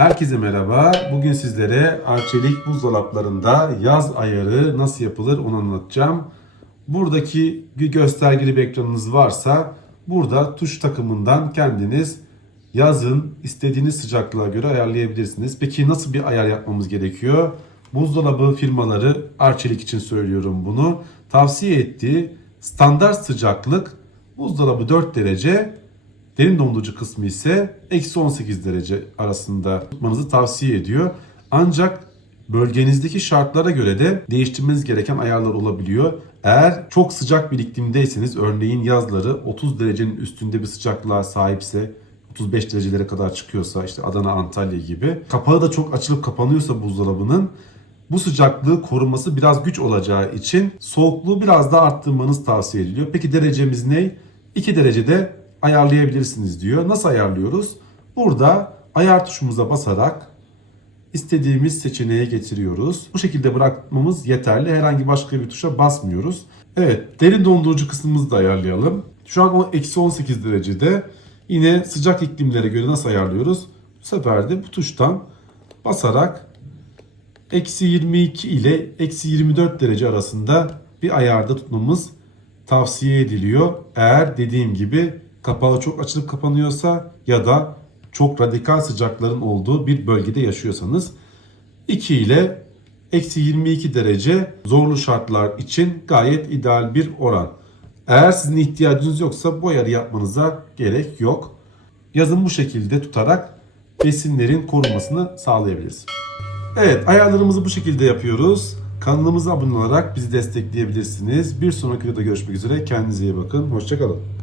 Herkese merhaba. Bugün sizlere Arçelik buzdolaplarında yaz ayarı nasıl yapılır onu anlatacağım. Buradaki bir göstergeli bir ekranınız varsa burada tuş takımından kendiniz yazın istediğiniz sıcaklığa göre ayarlayabilirsiniz. Peki nasıl bir ayar yapmamız gerekiyor? Buzdolabı firmaları Arçelik için söylüyorum bunu. Tavsiye ettiği standart sıcaklık buzdolabı 4 derece Derin dondurucu kısmı ise eksi 18 derece arasında tutmanızı tavsiye ediyor. Ancak bölgenizdeki şartlara göre de değiştirmeniz gereken ayarlar olabiliyor. Eğer çok sıcak bir iklimdeyseniz örneğin yazları 30 derecenin üstünde bir sıcaklığa sahipse 35 derecelere kadar çıkıyorsa işte Adana, Antalya gibi kapağı da çok açılıp kapanıyorsa buzdolabının bu sıcaklığı koruması biraz güç olacağı için soğukluğu biraz daha arttırmanız tavsiye ediliyor. Peki derecemiz ne? 2 derecede ayarlayabilirsiniz diyor. Nasıl ayarlıyoruz? Burada ayar tuşumuza basarak istediğimiz seçeneğe getiriyoruz. Bu şekilde bırakmamız yeterli. Herhangi başka bir tuşa basmıyoruz. Evet, derin dondurucu kısmımızı da ayarlayalım. Şu an o eksi 18 derecede. Yine sıcak iklimlere göre nasıl ayarlıyoruz? Bu sefer de bu tuştan basarak eksi 22 ile eksi 24 derece arasında bir ayarda tutmamız tavsiye ediliyor. Eğer dediğim gibi kapağı çok açılıp kapanıyorsa ya da çok radikal sıcakların olduğu bir bölgede yaşıyorsanız 2 ile eksi 22 derece zorlu şartlar için gayet ideal bir oran. Eğer sizin ihtiyacınız yoksa bu ayarı yapmanıza gerek yok. Yazın bu şekilde tutarak besinlerin korunmasını sağlayabiliriz. Evet ayarlarımızı bu şekilde yapıyoruz. Kanalımıza abone olarak bizi destekleyebilirsiniz. Bir sonraki videoda görüşmek üzere. Kendinize iyi bakın. Hoşçakalın.